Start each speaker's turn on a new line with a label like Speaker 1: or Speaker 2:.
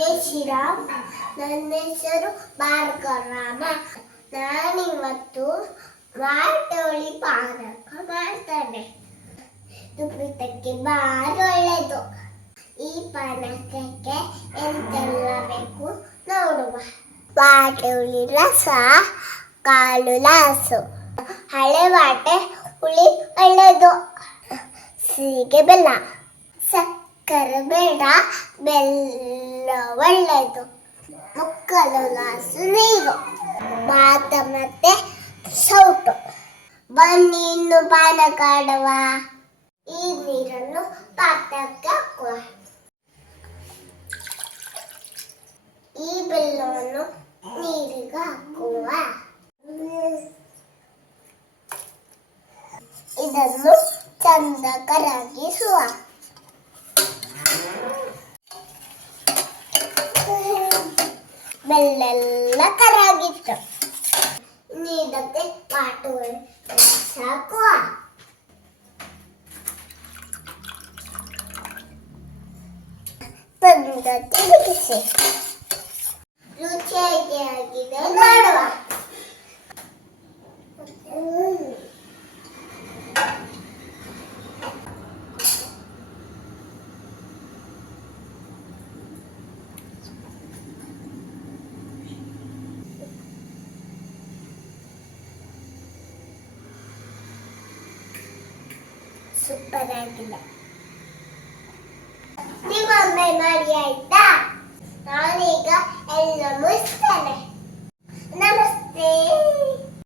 Speaker 1: ಶ್ರೀರಾಮ್. ನನ್ನ ಹೆಸರು ಭಾರ್ಗವರಾಮ. ನಾನಿವತ್ತು ಮಾಟೋಳಿ ಪಾನಕ ಮಾಡ್ತಾನೆ. ತುಪ್ಪಿತಕ್ಕೆ ಭಾಳ ಒಳ್ಳೆಯದು ಈ ಪಾನಕಕ್ಕೆ ಎಂತೆಲ್ಲ ಬೇಕು ನೋಡುವ. ಬಾಟೋಳಿ ರಸ, ಕಾಲು ಲಾಸು, ಹಳೆ ವಾಟೆ ಹುಳಿ ಒಳ್ಳೆಯದು ಸೀಗೆ ಬೆಲ್ಲ, ಸಕ್ಕರೆ ಬೇಡ, ಬೆಲ್ಲ ಒಳ್ಳೆಯದು ಮುಕ್ಕಲು ನಾಸು ನೀರು. ಮಾತ ಮತ್ತೆ ಸೌಟು. ಬನ್ನಿ ಇನ್ನು ಪಾನ ಕಾಡುವ. ಈ ನೀರನ್ನು ಪಾತ್ರಕ್ಕೆ ಹಾಕುವ. ಈ ಬೆಲ್ಲವನ್ನು ನೀರಿಗೆ ಹಾಕುವ. ಇದನ್ನು ಚಂದ ಕರಗಿಸುವ വെള്ളെല്ല കറാകിട്ടും ഇനി ഇതൊക്കെ പാട്ടുകൾ ഉണ്ടാക്കുക ഇപ്പൊ ಸೂಪರ್ ಆಗಿದೆ ನೀವೊಮ್ಮೆ ಮಾಡಿ ಆಯ್ತಾ? ನಾನೀಗ ಎಲ್ಲ ಮುಗಿಸ್ತೇನೆ.